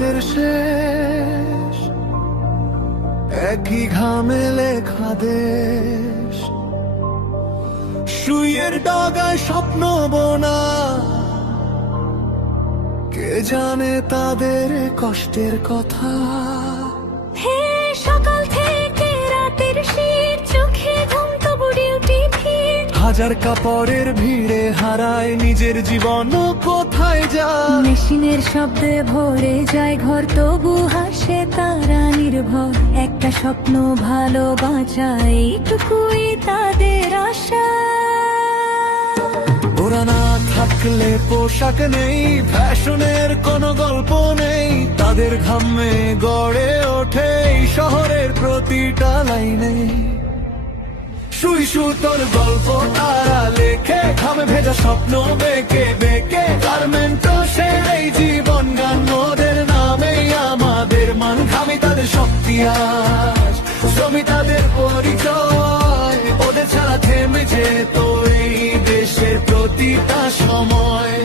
রাতের শেষ, একই ঘামে লেখা দেশ। শুইয়ের ডাগায় স্বপ্ন বোনা, কে জানে তাদের কষ্টের কথা। হে সকাল থেকে রাতের শীত, চোখে ঘুম তবু ডিউটি ভিড়। হাজার কাপড়ের ভিড়ে হারায় নিজের জীবন, কোথায় যায়। মেশিনের শব্দে ভরে যায় ঘর, তবু হাসে তারা নির্ভর। একটা স্বপ্ন ভালো বাঁচা, এইটুকুই তাদের আশা। ওরা না থাকলে পোশাক নেই, ফ্যাশনের কোনো গল্প নেই। তাদের ঘামে গড়ে ওঠে এই শহরের প্রতিটা লাইনে। শুই সুতোর গল্প তারা লেখে, ঘামে ভেজা স্বপ্ন বেঁকে বেঁকে। গার্মেন্টও সেই জীবন গান, ওদের নামেই আমাদের মান। ঘামি তাদের শক্তি আজ, শ্রমিক তাদের পরিচয়। ওদের ছাড়া থেমে যেত এই দেশের প্রতিটা সময়।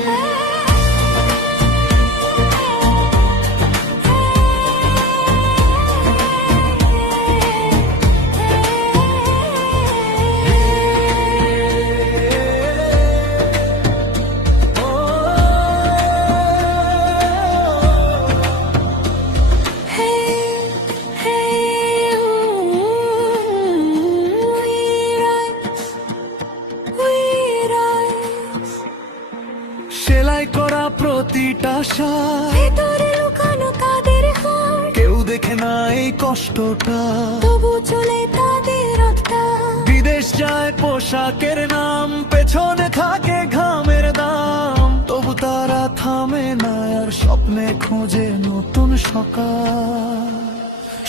সেলাই করা প্রতিটা শাড়ি, ভেতরে লুকানো তাদের হার। কেউ দেখে না এই কষ্টটা, তবু চলে তাদের রথটা। বিদেশ যায় পোশাকের নাম, পেছনে থাকে ঘামের দাম। তবু তারা থামে না আর স্বপ্নে খোঁজে নতুন সকাল।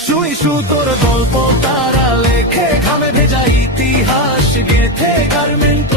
শুই সুতোর গল্প তারা লেখে, ঘামে ভেজা ইতিহাস গেথে। গার্মেন্ট